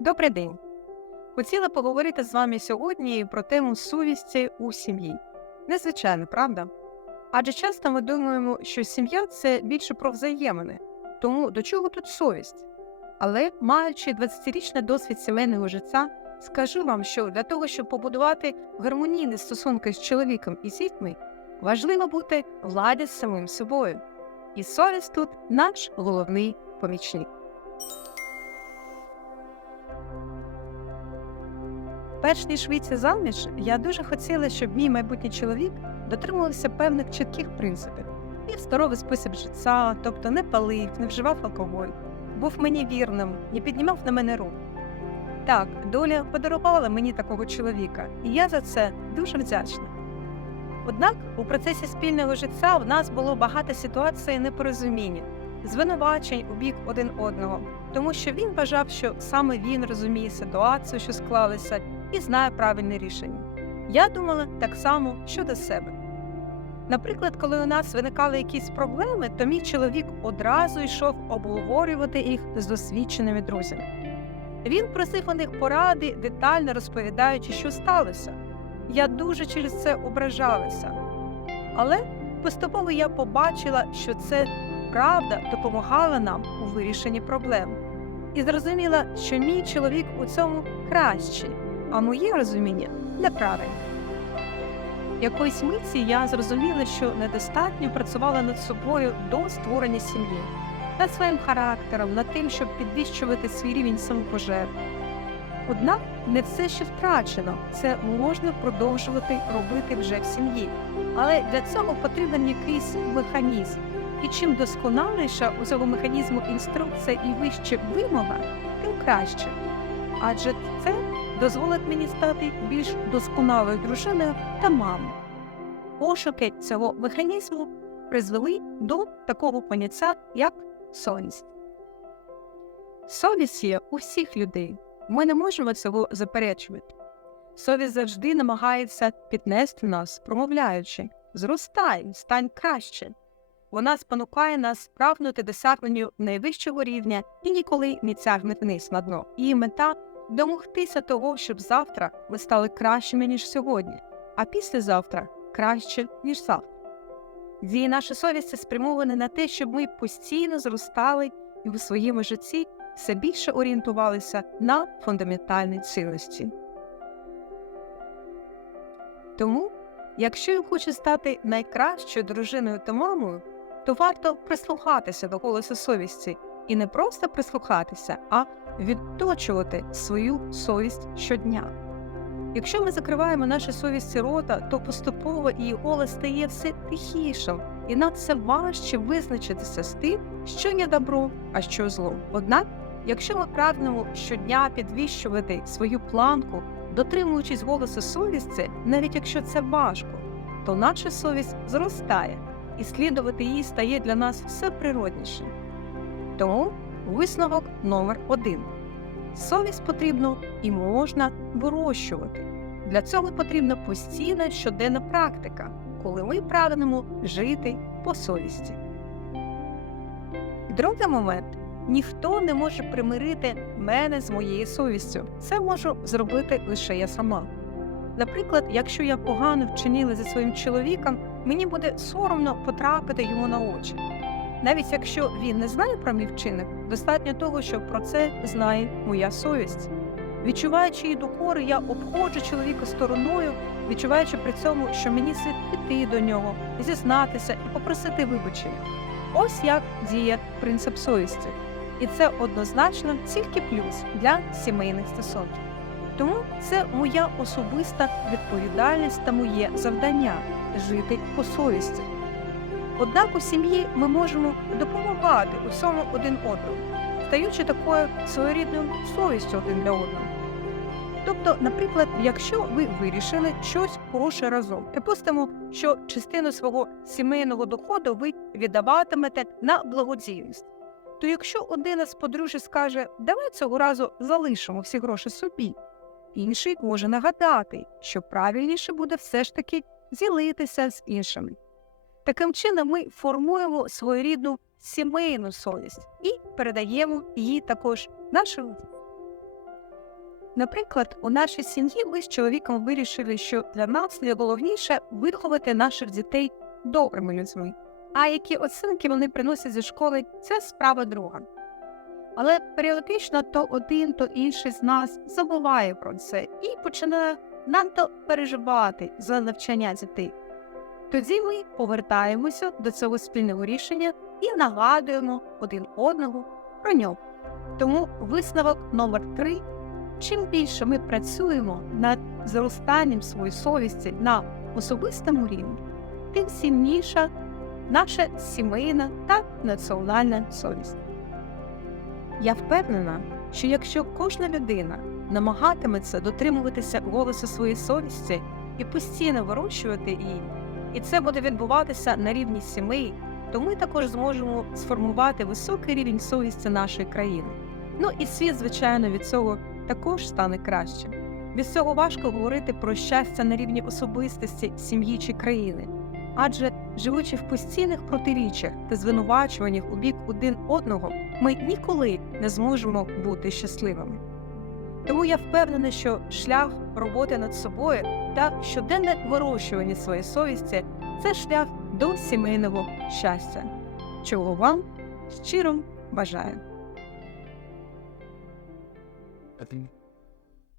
Добрий день! Хотіла поговорити з вами сьогодні про тему совісті у сім'ї. Незвичайно, правда? Адже часто ми думаємо, що сім'я це більше про взаємини, тому до чого тут совість? Але, маючи 20-річний досвід сімейного життя, скажу вам, що для того, щоб побудувати гармонійні стосунки з чоловіком і дітьми, важливо бути в ладі з самим собою. І совість тут наш головний помічник. Перш ніж вийти заміж, я дуже хотіла, щоб мій майбутній чоловік дотримувався певних чітких принципів. Вів здоровий спосіб життя, тобто не палив, не вживав алкоголь, був мені вірним, не піднімав на мене рук. Так, доля подарувала мені такого чоловіка, і я за це дуже вдячна. Однак у процесі спільного життя в нас було багато ситуацій непорозуміння, звинувачень у бік один одного, тому що він вважав, що саме він розуміє ситуацію, що склалася, і знає правильне рішення. Я думала так само щодо себе. Наприклад, коли у нас виникали якісь проблеми, то мій чоловік одразу йшов обговорювати їх з досвідченими друзями. Він просив у них поради, детально розповідаючи, що сталося. Я дуже через це ображалася. Але поступово я побачила, що це правда допомагала нам у вирішенні проблем. І зрозуміла, що мій чоловік у цьому кращий, а моє розуміння неправильне. Якоїсь миті я зрозуміла, що недостатньо працювала над собою до створення сім'ї, над своїм характером, над тим, щоб підвищувати свій рівень самопожертви. Однак не все ще втрачено, це можна продовжувати робити вже в сім'ї. Але для цього потрібен якийсь механізм. І чим досконаліша у цього механізму інструкція і вище вимога, тим краще. Адже це дозволить мені стати більш досконалою дружиною та мамою. Пошуки цього механізму призвели до такого поняття, як совість. Совість є у всіх людей. Ми не можемо цього заперечувати. Совість завжди намагається піднести нас, промовляючи зростай, стань краще. Вона спонукає нас прагнути досягненню найвищого рівня і ніколи не тягне вниз на дно. Її мета домогтися того, щоб завтра ми стали кращими, ніж сьогодні, а післязавтра краще, ніж завтра. Дії нашої совісті спрямовані на те, щоб ми постійно зростали і у своєму житті все більше орієнтувалися на фундаментальні цінності. Тому, якщо я хочу стати найкращою дружиною та мамою, то варто прислухатися до голосу совісті і не просто прислухатися, а відточувати свою совість щодня. Якщо ми закриваємо наші совісті рота, то поступово її голос стає все тихішим, і нам все важче визначитися з тим, що є добро, а що зло. Однак, якщо ми прагнемо щодня підвищувати свою планку, дотримуючись голосу совісті, навіть якщо це важко, то наша совість зростає, і слідувати їй стає для нас все природніше. Тому висновок номер один. Совість потрібно і можна вирощувати. Для цього потрібна постійна щоденна практика, коли ми прагнемо жити по совісті. Другий момент ніхто не може примирити мене з моєю совістю. Це можу зробити лише я сама. Наприклад, якщо я погано вчинила зі своїм чоловіком, мені буде соромно потрапити йому на очі. Навіть якщо він не знає про мій вчинок, достатньо того, що про це знає моя совість. Відчуваючи її докори, я обходжу чоловіка стороною, відчуваючи при цьому, що мені слід піти до нього, зізнатися і попросити вибачення. Ось як діє принцип совісті. І це однозначно тільки плюс для сімейних стосунків. Тому це моя особиста відповідальність та моє завдання жити по совісті. Однак у сім'ї ми можемо допомагати усьому один одному, стаючи такою своєрідною совістю один для одного. Тобто, наприклад, якщо ви вирішили щось хороше разом, припустимо, що частину свого сімейного доходу ви віддаватимете на благодійність, то якщо один із подружжя скаже, давай цього разу залишимо всі гроші собі, інший може нагадати, що правильніше буде все ж таки ділитися з іншими. Таким чином, ми формуємо своєрідну сімейну совість і передаємо її також нашим. Наприклад, у нашій сім'ї ми з чоловіком вирішили, що для нас найголовніше виховати наших дітей добрими людьми. А які оцінки вони приносять зі школи, це справа друга. Але періодично то один, то інший з нас забуває про це і починає надто переживати за навчання дітей. Тоді ми повертаємося до цього спільного рішення і нагадуємо один одного про нього. Тому висновок номер три чим більше ми працюємо над зростанням своєї совісті на особистому рівні, тим сильніша наша сімейна та національна совість. Я впевнена, що якщо кожна людина намагатиметься дотримуватися голосу своєї совісті і постійно вирощувати її, і це буде відбуватися на рівні сімей, то ми також зможемо сформувати високий рівень совісті нашої країни. Ну і світ, звичайно, від цього також стане краще. Від цього важко говорити про щастя на рівні особистості, сім'ї чи країни. Адже, живучи в постійних протиріччях та звинувачуваннях у бік один одного, ми ніколи не зможемо бути щасливими. Тому я впевнена, що шлях роботи над собою та щоденне вирощування своєї совісті це шлях до сімейного щастя, чого вам щиро бажаю.